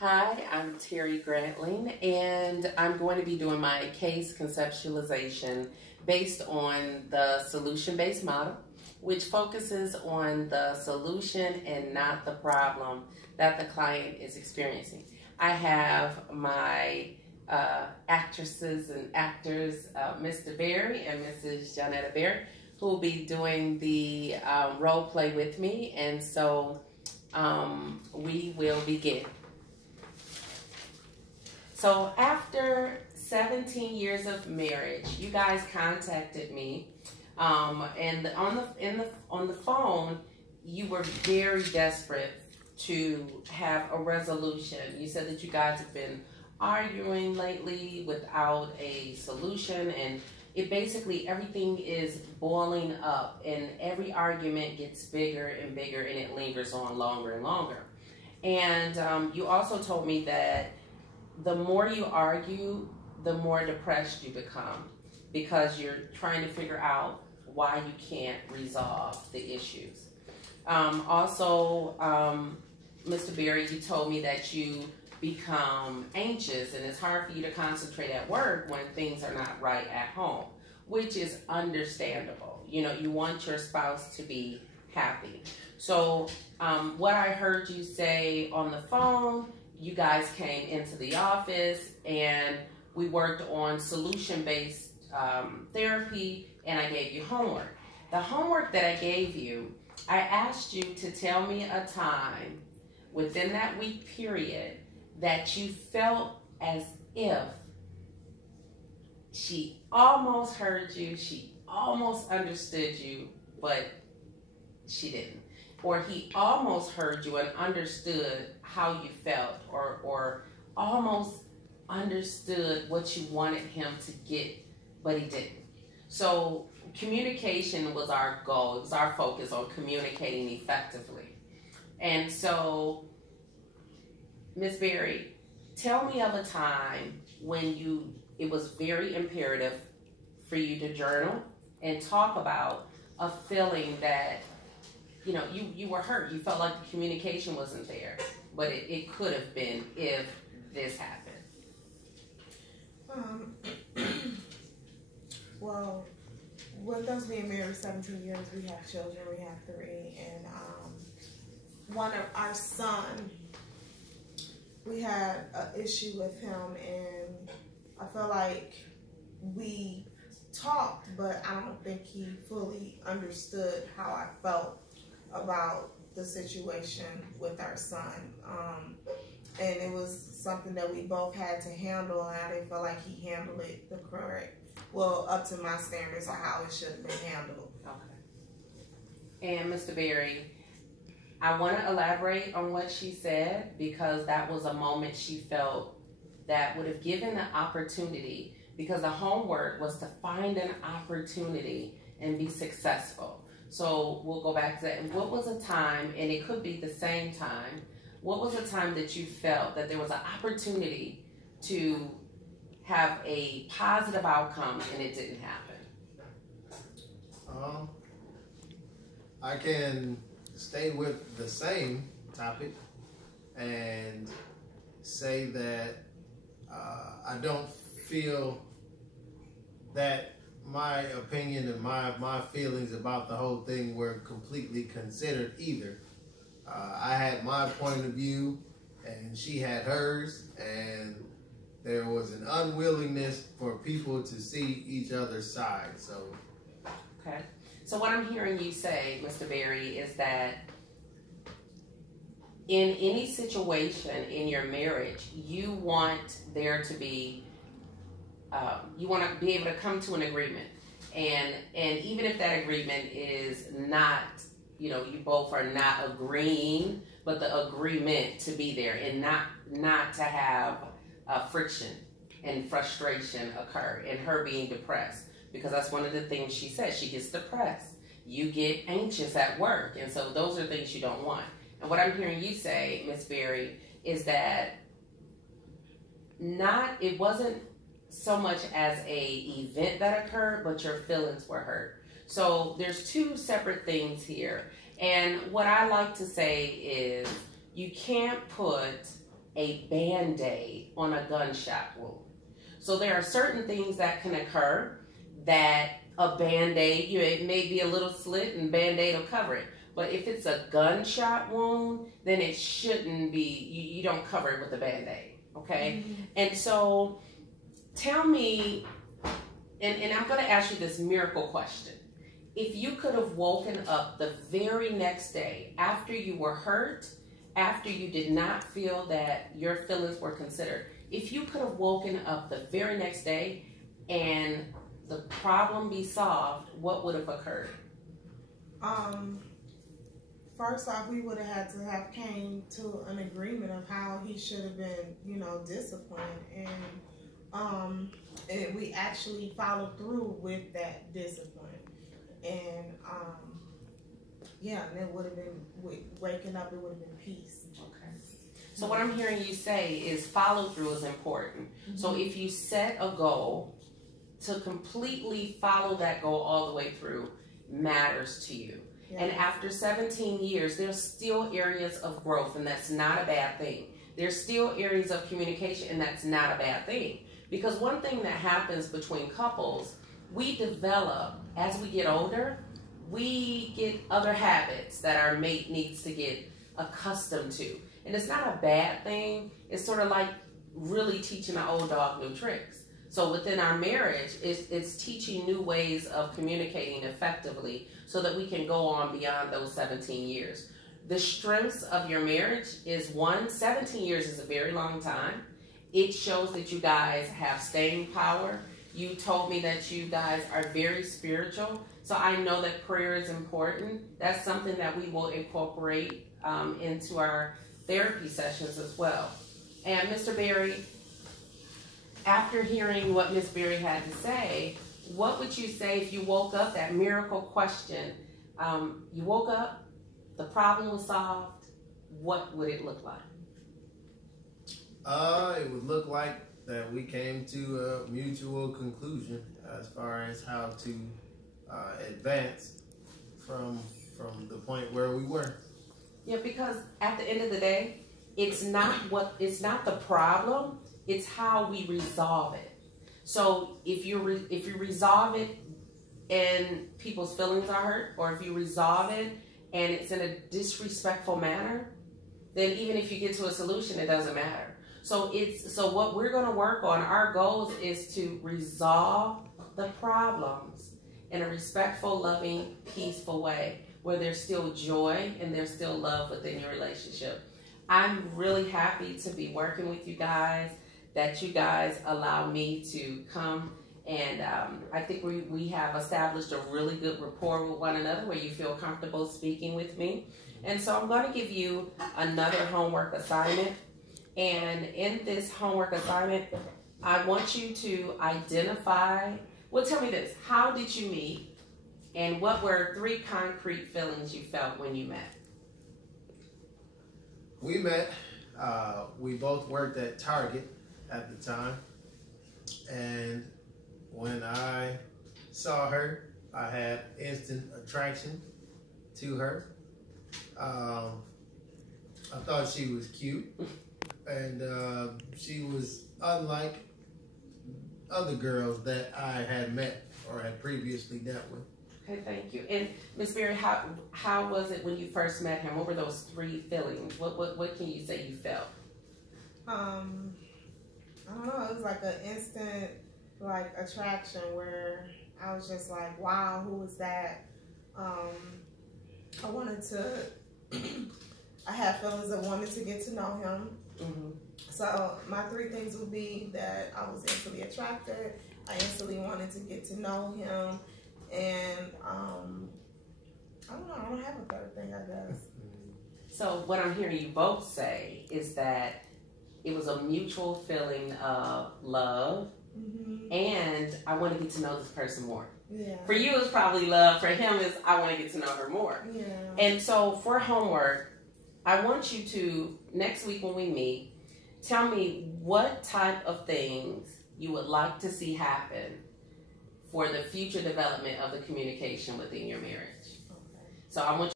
Hi, I'm Terry Grantling, and I'm going to be doing my case conceptualization based on the solution-based model, which focuses on the solution and not the problem that the client is experiencing. I have my actresses and actors, Mr. Berry and Mrs. Janetta Berry, who will be doing the role play with me, and so we will begin. So after 17 years of marriage, you guys contacted me, and on the phone, you were very desperate to have a resolution. You said that you guys have been arguing lately without a solution, and it basically everything is boiling up, and every argument gets bigger and bigger, and it lingers on longer and longer. And you also told me that the more you argue, the more depressed you become because you're trying to figure out why you can't resolve the issues. Mr. Berry, you told me that you become anxious and it's hard for you to concentrate at work when things are not right at home, which is understandable. You know, you want your spouse to be happy. So what I heard you say on the phone, you guys came into the office and we worked on solution-based therapy, and I gave you homework. The homework that I gave you, I asked you to tell me a time within that week period that you felt as if she almost heard you, she almost understood you, but she didn't. Or he almost heard you and understood how you felt, or almost understood what you wanted him to get, but he didn't. So communication was our goal. It was our focus on communicating effectively. And so, Ms. Berry, tell me of a time when it was very imperative for you to journal and talk about a feeling that you were hurt. You felt like the communication wasn't there, but it could have been if this happened. Well, with us being married 17 years, we have children. We have 3, and one of our son, we had an issue with him, and I feel like we talked, but I don't think he fully understood how I felt about the situation with our son. And it was something that we both had to handle, and I didn't feel like he handled it up to my standards of how it should have been handled. Okay. And Mr. Berry, I want to elaborate on what she said, because that was a moment she felt that would have given an opportunity, because the homework was to find an opportunity and be successful. So we'll go back to that. And what was a time, and it could be the same time, what was a time that you felt that there was an opportunity to have a positive outcome and it didn't happen? I can stay with the same topic and say that I don't feel that my opinion and my feelings about the whole thing were completely considered either. I had my point of view and she had hers, and there was an unwillingness for people to see each other's side. So, okay. So what I'm hearing you say, Mr. Berry, is that in any situation in your marriage, you want there to be you want to be able to come to an agreement, and even if that agreement is not, you both are not agreeing, but the agreement to be there and not to have friction and frustration occur, and her being depressed, because that's one of the things she said. She gets depressed. You get anxious at work, and so those are things you don't want. And what I'm hearing you say, Ms. Berry, is that it wasn't so much as a event that occurred, but your feelings were hurt. So there's 2 separate things here. And what I like to say is you can't put a Band-Aid on a gunshot wound. So there are certain things that can occur that a Band-Aid, it may be a little slit and Band-Aid will cover it. But if it's a gunshot wound, then it shouldn't be, you don't cover it with a Band-Aid, okay? Mm-hmm. And so tell me, and I'm going to ask you this miracle question. If you could have woken up the very next day after you were hurt, after you did not feel that your feelings were considered, if you could have woken up the very next day and the problem be solved, what would have occurred? First off, we would have had to have came to an agreement of how he should have been, disciplined, and we actually followed through with that discipline, and and it would have been waking up. It would have been peace. Okay. So what I'm hearing you say is follow through is important. Mm-hmm. So if you set a goal, to completely follow that goal all the way through matters to you. Yeah. And after 17 years, there's still areas of growth, and that's not a bad thing. There's still areas of communication, and that's not a bad thing. Because one thing that happens between couples, we develop, as we get older, we get other habits that our mate needs to get accustomed to. And it's not a bad thing. It's sort of like really teaching an old dog new tricks. So within our marriage, it's teaching new ways of communicating effectively so that we can go on beyond those 17 years. The strengths of your marriage is, 17 years is a very long time. It shows that you guys have staying power. You told me that you guys are very spiritual. So I know that prayer is important. That's something that we will incorporate into our therapy sessions as well. And Mr. Berry, after hearing what Ms. Berry had to say, what would you say if you woke up, that miracle question, you woke up, the problem was solved, what would it look like? It would look like that we came to a mutual conclusion as far as how to advance from the point where we were. Yeah, because at the end of the day, it's not the problem, it's how we resolve it. So if you resolve it and people's feelings are hurt, or if you resolve it and it's in a disrespectful manner, then even if you get to a solution, it doesn't matter. So what we're going to work on, our goals is to resolve the problems in a respectful, loving, peaceful way, where there's still joy and there's still love within your relationship. I'm really happy to be working with you guys, that you guys allow me to come, and I think we have established a really good rapport with one another where you feel comfortable speaking with me. And so I'm going to give you another homework assignment. And in this homework assignment, I want you to identify, well, tell me this, how did you meet, and what were 3 concrete feelings you felt when you met? We met, we both worked at Target at the time, and when I saw her, I had instant attraction to her. I thought she was cute, and she was unlike other girls that I had met or had previously dealt with. Okay, thank you. And Ms. Berry, how was it when you first met him? What were those 3 feelings? What can you say you felt? I don't know. It was like an instant attraction where I was just like, wow, who was that? I wanted to. I had feelings of wanting to get to know him. Mm-hmm. So my 3 things would be that I was instantly attracted. I instantly wanted to get to know him. And I don't know, I don't have a 3rd thing, I guess. So what I'm hearing you both say is that it was a mutual feeling of love, mm-hmm. and I want to get to know this person more. Yeah. For you, it's probably love. For him, is I want to get to know her more. Yeah. And so for homework, I want you to, next week when we meet, tell me what type of things you would like to see happen for the future development of the communication within your marriage. Okay. So I want